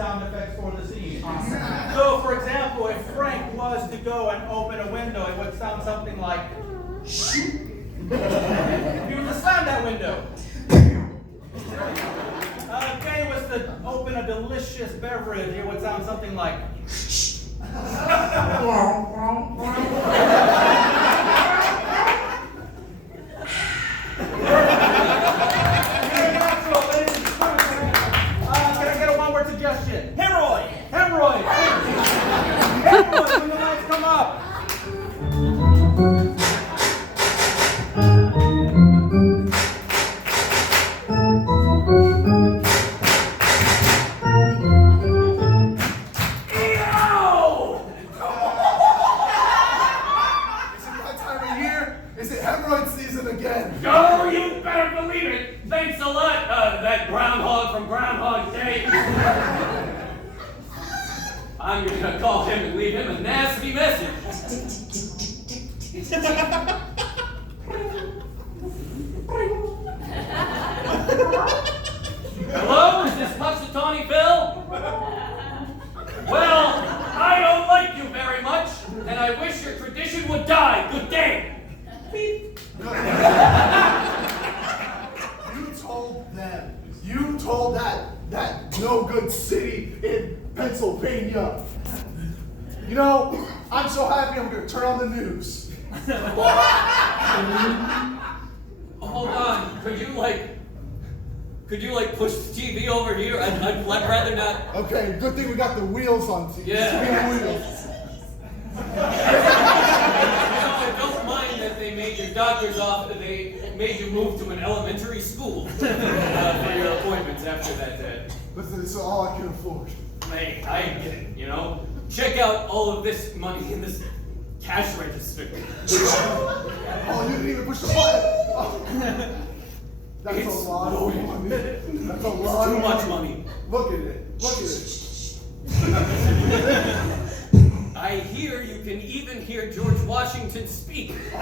sound effects for the scene. So, for example, if Frank was to go and open a window, it would sound something like shh. If he was to slam that window. Kay was to open a delicious beverage, it would sound something like suggestion. Hemorrhoid! Hemorrhoid! Hemorrhoid when the lights come up! Ew! Is it that time of year? Is it hemorrhoid season again? Oh, you better believe it! Thanks a lot, that groundhog from Groundhog Day. I'm gonna call him and leave him a nasty message. Hello, is this Puxatawny Phil? Well, I don't like you very much, and I wish your tradition would die. Good day. You told that no good city in Pennsylvania. You know, I'm so happy I'm gonna turn on the news. Hold on, could you push the TV over here? I'd rather not. Okay, good thing we got the wheels on TV. Yeah. Wheels. I don't mind that they made your doctor's office, they made you move to an elementary school for your appointments after that. But it's all I can afford. Hey, I get it, you know? Check out all of this money in this cash register. Oh, you didn't even push the button. Oh. That's It's a lot of loaded. money. That's a lot Too of much money. Look at it. Look at it. I hear you can even hear George Washington speak. Oh.